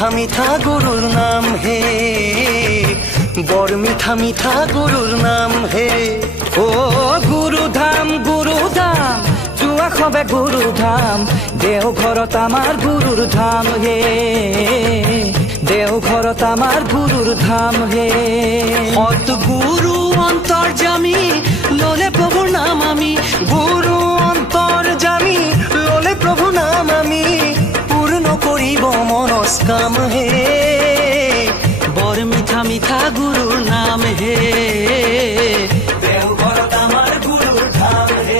মিঠা মিঠা গুৰুৰ নাম হে বৰ মিঠা মিঠা গুৰুৰ নাম হে ও গুৰুধাম গুৰুধাম যোৱা সবে গুৰুধাম দেওঘৰত আমাৰ গুৰুৰ ধাম হে দেওঘৰত আমাৰ গুৰুৰ ধাম হে সৎগুৰু অন্তৰ্যামী ললে প্ৰভুৰ নাম আমি গুৰু অন্তৰ্যামী ললে প্ৰভুৰ নাম আমি পূৰ্ণ কৰিব মনস্কাম হে বৰ মিঠা মিঠা গুৰুৰ নাম হে দেওঘৰত আমাৰ গুৰুৰ ধাম হে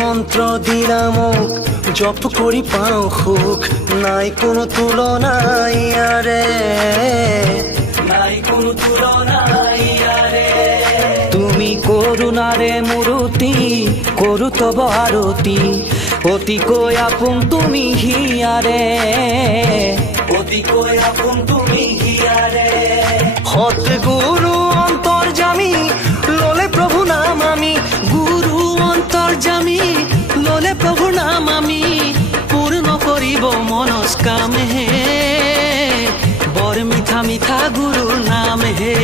মন্ত্ৰ দিলা মোক জপ কৰি পাওঁ সুখ নাই কোনো তুলনা ইয়াৰে নাই কোনো তুলনা ইয়াৰে তুমি কৰুণাৰে মূৰতি কৰো তব আৰতি অতিকৈ আপোন তুমি হিয়াৰে অতিকৈ আপোন তুমি হিয়াৰে সৎগুৰু অন্তৰ্যামী ললে প্ৰভু নাম আমি গুৰু অন্তৰ্যামী ললে প্ৰভুৰ নাম আমি পূৰ্ণ কৰিব মনস্কাম হে বৰ মিঠা মিঠা গুৰুৰ নাম হে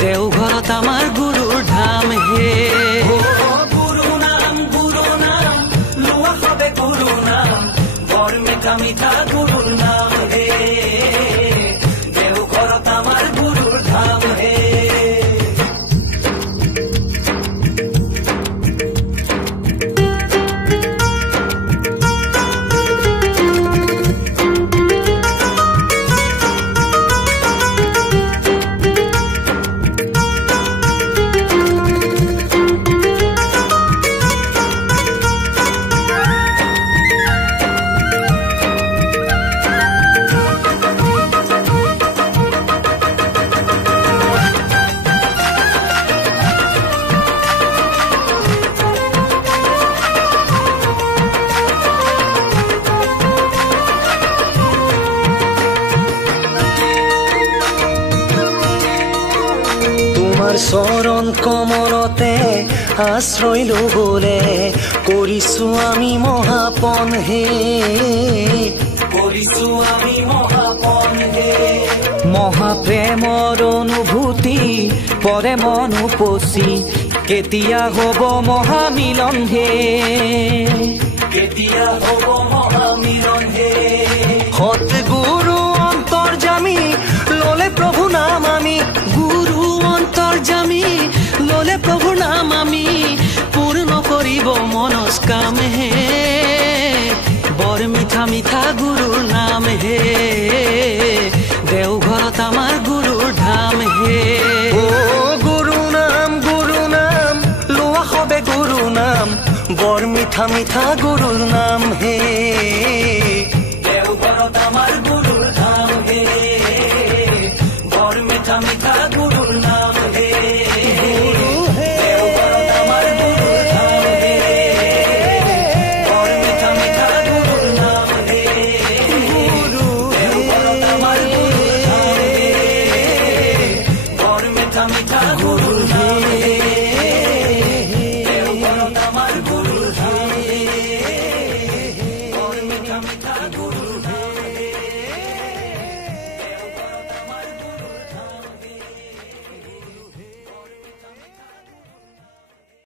দেওঘৰত আমাৰ গুৰুৰ ধাম হে গুৰু নাম লোৱা সবে গুৰু নাম বৰ মিঠা মিঠা গুৰুৰ নাম হে দেওঘৰত আমাৰ গুৰুৰ ধাম হে চৰণ কমলতে আশ্ৰয় লবলে কৰিছো আমি মহাপন হে কৰিছো আমি মহাপন হে মহাপ্ৰেমৰ অনুভূতি পৰে মন উপচি কেতিয়া হ'ব মহামিলন হে কেতিয়া হ'ব মহামিলন হে সৎগুৰু অন্তৰ্যামী ললে প্ৰভু নাম আমি গুৰু অন্তৰ্যামী ললে প্ৰভুৰ নাম আমি পূৰ্ণ কৰিব মনস্কাম হে বৰ মিঠা মিঠা গুৰুৰ নাম হে দেওঘৰত আমাৰ গুৰুৰ ধাম হে গুৰু নাম লোৱা সবে গুৰু নাম বৰ মিঠা মিঠা গুৰুৰ নাম হে